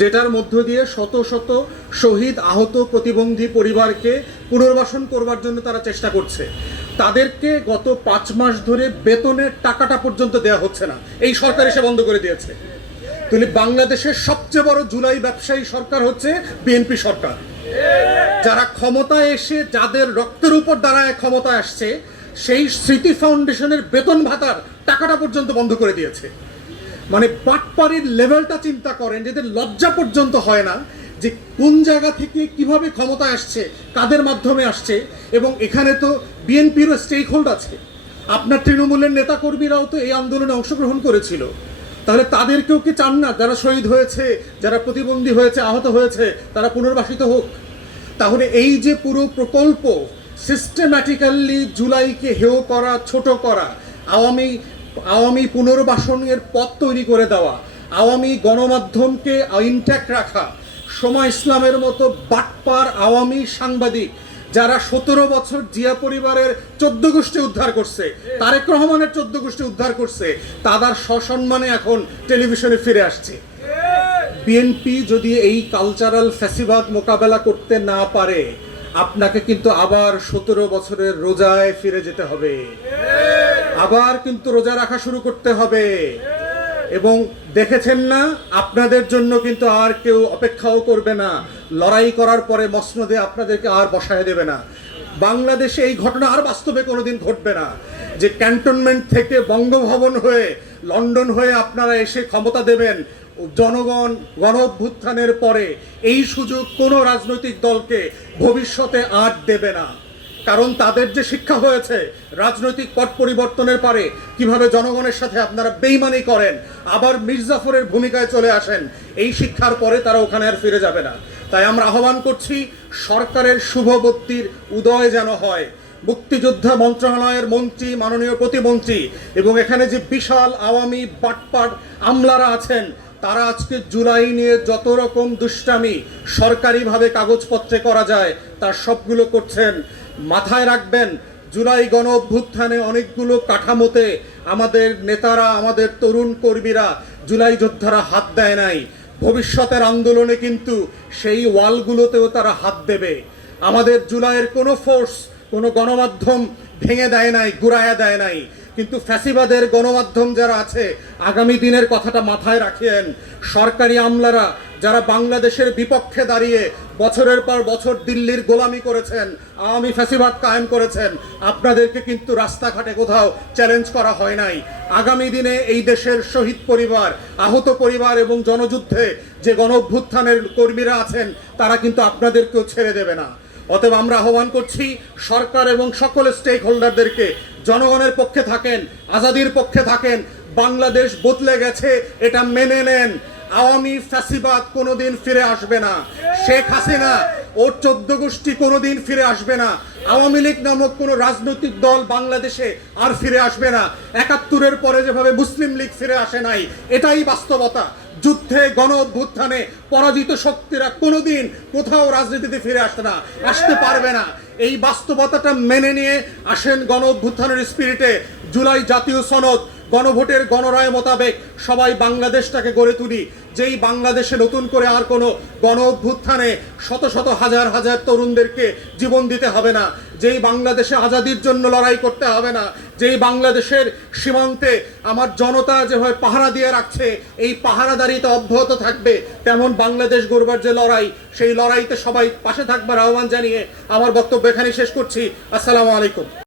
যেটার মধ্য দিয়ে শত শত শহীদ আহত প্রতিবন্ধী পরিবারকে পুনর্বাসন করবার জন্য তারা চেষ্টা করছে। তাদেরকে গত 5 মাস ধরে বেতনের টাকাটা পর্যন্ত দেওয়া হচ্ছে না, এই সরকার এসে বন্ধ করে দিয়েছে। তাহলে বাংলাদেশের সবচেয়ে বড় জুলাই ব্যবসায়ী সরকার হচ্ছে বিএনপি সরকার, যারা ক্ষমতায় এসে যাদের রক্তের উপর দাঁড়ায় ক্ষমতায় আসছে, সেই স্মৃতি ফাউন্ডেশনের বেতন ভাতার টাকাটা পর্যন্ত বন্ধ করে দিয়েছে। মানে বাটপাড়ির লেভেলটা চিন্তা করেন, যেদের লজ্জা পর্যন্ত হয় না যে কোন জায়গা থেকে কিভাবে ক্ষমতায় আসছে, কাদের মাধ্যমে আসছে। এবং এখানে তো বিএনপিরও স্টেক হোল্ড আছে, আপনার তৃণমূলের নেতাকর্মীরাও তো এই আন্দোলনে অংশগ্রহণ করেছিল। তাহলে তাদেরকেও কি চান না যারা শহীদ হয়েছে, যারা প্রতিবন্ধী হয়েছে, আহত হয়েছে, তারা পুনর্বাসিত হোক? তাহলে এই যে পুরো প্রকল্প সিস্টেম্যাটিক্যালি জুলাইকে হেয় করা, ছোট করা, আওয়ামী পুনর্বাসনের পথ তৈরি করে দেওয়া, আওয়ামী গণমাধ্যমকে ইনট্যাক্ট রাখা, সময় ইসলামের মতো বাটপার আওয়ামী সাংবাদিক যারা 17 বছর জিয়া পরিবারের 14 গোষ্ঠী উদ্ধার করছে, তারেক রহমানের 14 গোষ্ঠী উদ্ধার করছে, তাদের সসম্মানে এখন টেলিভিশনে ফিরে আসছে। বিএনপি যদি এই কালচারাল ফ্যাসিবাদ মোকাবেলা করতে না পারে, আপনাকে কিন্তু আবার 17 বছরের রোজায় ফিরে যেতে হবে, আবার কিন্তু রোজা রাখা শুরু করতে হবে। এবং দেখেছেন না, আপনাদের জন্য কিন্তু আর কেউ অপেক্ষাও করবে না, লড়াই করার পরে মসনদে আপনাদেরকে আর বসায় দেবে না। বাংলাদেশে এই ঘটনা আর বাস্তবে কোনোদিন ঘটবে না যে ক্যান্টনমেন্ট থেকে বঙ্গভবন হয়ে লন্ডন হয়ে আপনারা এসে ক্ষমতা দেবেন। জনগণ গণ অভ্যুত্থানের পরে এই সুযোগ কোনো রাজনৈতিক দলকে ভবিষ্যতে আর দেবে না, কারণ তাদের যে শিক্ষা হয়েছে রাজনৈতিক পট পরিবর্তনের পরে কিভাবে জনগণের সাথে আপনারা বেইমানি করেন, আবার মির্জাফরের ভূমিকায় চলে আসেন, এই শিক্ষার পরে তারা ওখানে আর ফিরে যাবে না। তাই আমরা আহ্বান করছি, সরকারের শুভবুদ্ধির উদয় যেন হয়। মুক্তিযোদ্ধা মন্ত্রণালয়ের মন্ত্রী, মাননীয় প্রতিমন্ত্রী এবং এখানে যে বিশাল আওয়ামী বাটপাট আমলারা আছেন, তারা আজকে জুলাই নিয়ে যত রকম দুষ্টামি সরকারিভাবে কাগজপত্রে করা যায় তার সবগুলো করছেন। মাথায় রাখবেন, জুলাই গণ অভ্যুত্থানে অনেকগুলো কাঠামোতে আমাদের নেতারা, আমাদের তরুণ কর্মীরা, জুলাই যোদ্ধারা হাত দেয় নাই। ভবিষ্যতের আন্দোলনে কিন্তু সেই ওয়ালগুলোতেও তারা হাত দেবে। আমাদের জুলাইয়ের কোনো ফোর্স, কোনো গণমাধ্যম ভেঙে দেয় নাই, গুড়ায়া দেয় নাই। কিন্তু ফ্যাসিবাদের গণমাধ্যম যারা আছে, আগামী দিনের কথাটা মাথায় রাখেন। সরকারি আমলারা যারা বাংলাদেশের বিপক্ষে দাঁড়িয়ে বছরের পর বছর দিল্লির গোলামি করেছেন, আওয়ামী ফ্যাসিবাদ কায়েম করেছেন, আপনাদেরকে কিন্তু রাস্তাঘাটে কোথাও চ্যালেঞ্জ করা হয় নাই। আগামী দিনে এই দেশের শহীদ পরিবার, আহত পরিবার এবং জনযুদ্ধে যে গণ অভ্যুত্থানের কর্মীরা আছেন, তারা কিন্তু আপনাদেরকেও ছেড়ে দেবে না। অতএব আমরা আহ্বান করছি সরকার এবং সকল স্টেক হোল্ডারদেরকে, জনগণের পক্ষে থাকেন, আজাদির পক্ষে থাকেন। বাংলাদেশ বদলে গেছে, এটা মেনে নেন। আওয়ামী ফ্যাসিবাদ কোনোদিন ফিরে আসবে না। শেখ হাসিনা ও 14 গোষ্ঠী কোনোদিন ফিরে আসবে না। আওয়ামী লীগ নামক কোনো রাজনৈতিক দল বাংলাদেশে আর ফিরে আসবে না। 71-এর পরে যেভাবে মুসলিম লীগ ফিরে আসে নাই, এটাই বাস্তবতা। যুদ্ধে, গণ অভ্যুত্থানে পরাজিত শক্তিরা কোনোদিন কোথাও রাজনীতিতে ফিরে আসতে পারবে না। এই বাস্তবতাটা মেনে নিয়ে আসেন গণ অভ্যুত্থানের স্পিরিটে জুলাই জাতীয় সনদ, গণভোটের গণরায় মোতাবেক সবাই বাংলাদেশটাকে গড়ে তুলি। যেই বাংলাদেশে নতুন করে আর কোনো গণ অভ্যুত্থানে শত শত হাজার হাজার তরুণদেরকে জীবন দিতে হবে না, যেই বাংলাদেশে আজাদির জন্য লড়াই করতে হবে না, যেই বাংলাদেশের সীমান্তে আমার জনতা যেভাবে পাহারা দিয়ে রাখছে, এই পাহারাদারিতে অব্যাহত থাকবে, তেমন বাংলাদেশ গড়বার যে লড়াই, সেই লড়াইতে সবাই পাশে থাকবার আহ্বান জানিয়ে আমার বক্তব্য এখানে শেষ করছি। আসসালামু আলাইকুম।